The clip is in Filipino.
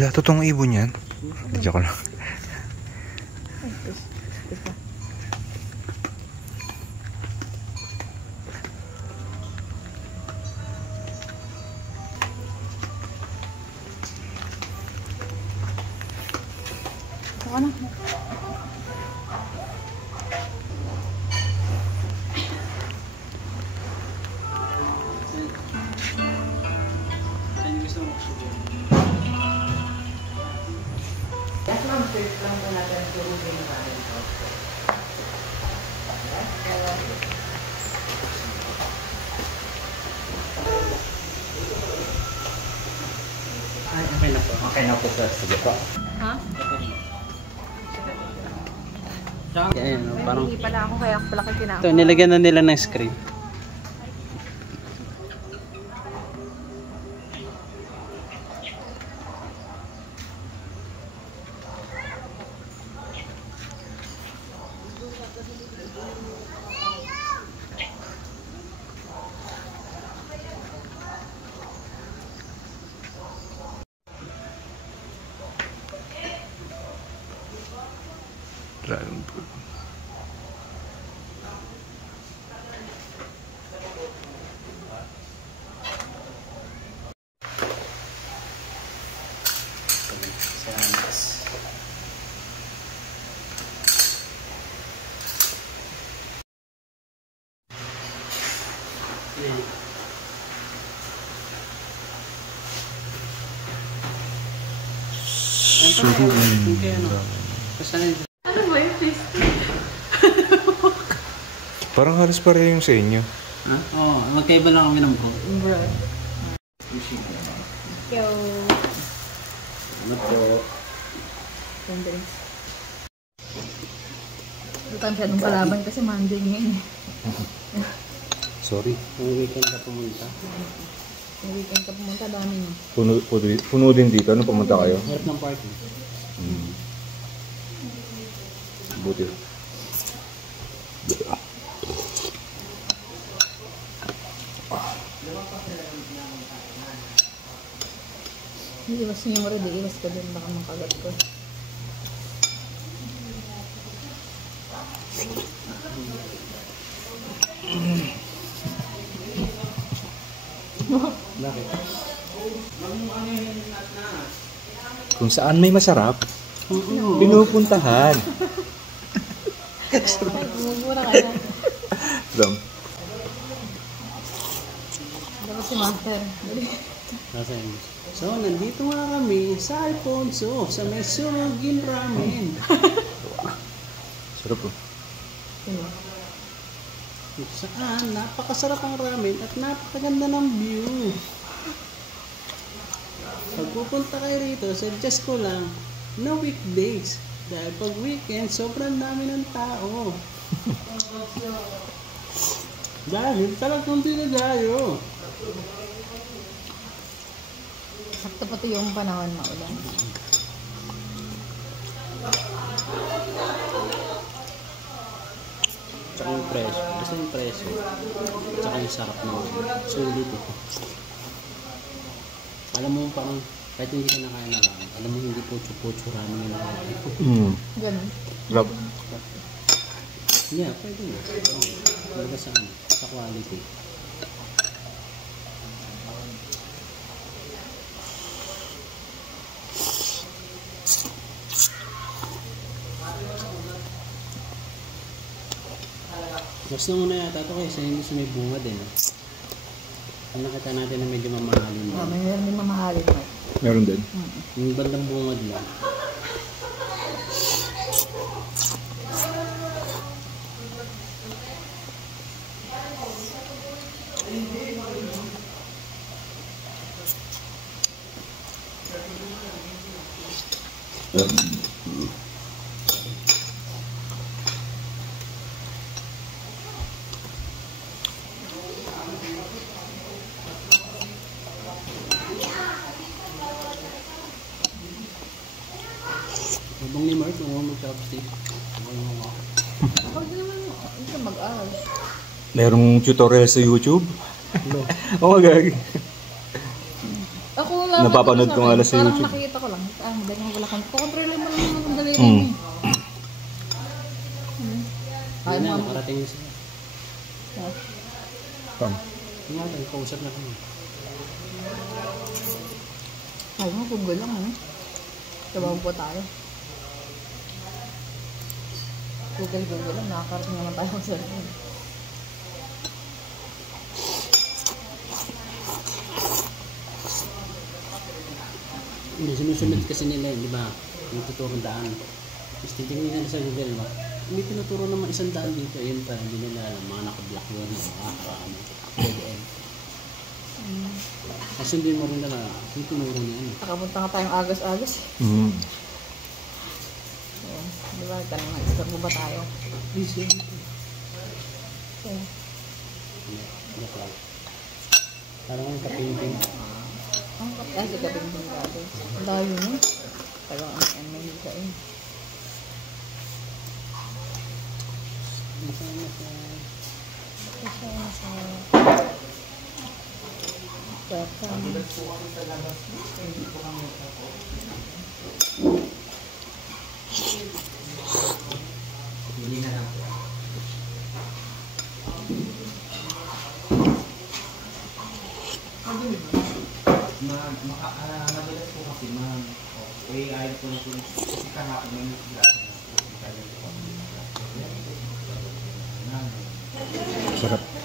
Wala, totoong ibon yan. Joke lang. Ano? Okay na po. Okay na po, sir. Sige po. Ha? Ayan, parang Hindi pala ako kaya pala kayo kinakain. ito, nilagyan na nila ng screen. Dragon fruit. Ano ba yung fish? Parang halos pareho yung sa inyo. Ha? Oo, magkaiba lang kami ng bro. Bro. Yo. Ano po? Tenders. Ito tayo masyadong kalaban kasi Monday ngayon eh. Sorry. Yung weekend ka pumunta. Yung weekend ka pumunta, dami nyo. Puno din dito. Ano pumunta kayo? Hirap ng party. Buti. Iwas nyo yung red eh. Iwas ka din. Baka makagat ko. Bakit? Kung saan may masarap, pinupuntahan. Ay, umubura ka na. Dam. Dapat si Master. Nasaan? So, nandito nga kami sa Alfonso, sa may surugin ramen. Sarap po. Sino? Saan? Napakasarap ang ramen at napakaganda ng view. Pag pupunta kayo rito, suggest ko lang, no weekdays. Dahil pag weekend, sobrang dami ng tao. Dahil talagang dinadayo. Sakto pati yung panahon na ulan. Tsaka yung presyo. Basta yung presyo. Tsaka yung sarap na ulo. Sulit ito. Alam mo parang kahit hindi ka nakain na ramen, alam mo hindi pocho-pocho ramen yung nakain. Ganun. Love. Yeah, pwede mo. Talaga sa ano, sa quality. Mas na muna yata ito kasi hindi sa may bunga din. Ang nakita natin na medyo mamahalin din. May meron din mamahalin mo. Meron din. Yung bandang bunga din. Habang ni Mark, huwag mag-chopstick. Huwag naman ito mag-aral. Merong tutorial sa YouTube? Oo, gagi. Ako lang. Napapanood ko nga lang sa Parang YouTube. nakikita ko lang. pala. Kukontrolin mo lang naman ang daliri Mm. mo. Ay, Ayun na, ma'am. nakarating na sila. Pam. Nga lang, kausap na kami. Ay, mo, Google lang, ano? Trabaho po tayo. Google lang. Nakakarating naman tayo sa cellphone. Hindi, sinusunod kasi nila yun, di ba? Yung tuturong daan. Tapos titingnan nila sa Google Map. Hindi tinuturo naman 100 dito. Yun pa, hindi nila alam. Mga nakablock yun. Mga dead end. Kasi hindi mo rin nila yung tinuro niya. Ano. Nakapunta nga tayong agas-agas. Mm. So, di ba? Tanong nga, istorbo ba tayo? Please, yun. So, Hindi pa. Parang ang kapinting. ang kasi kaping din natin. Ang layo mo. Talagang ang may hikain. Welcome. Madalas po kasi ma'am, AI po na po kasi kahapon may nagsigrasa na po. Sarap.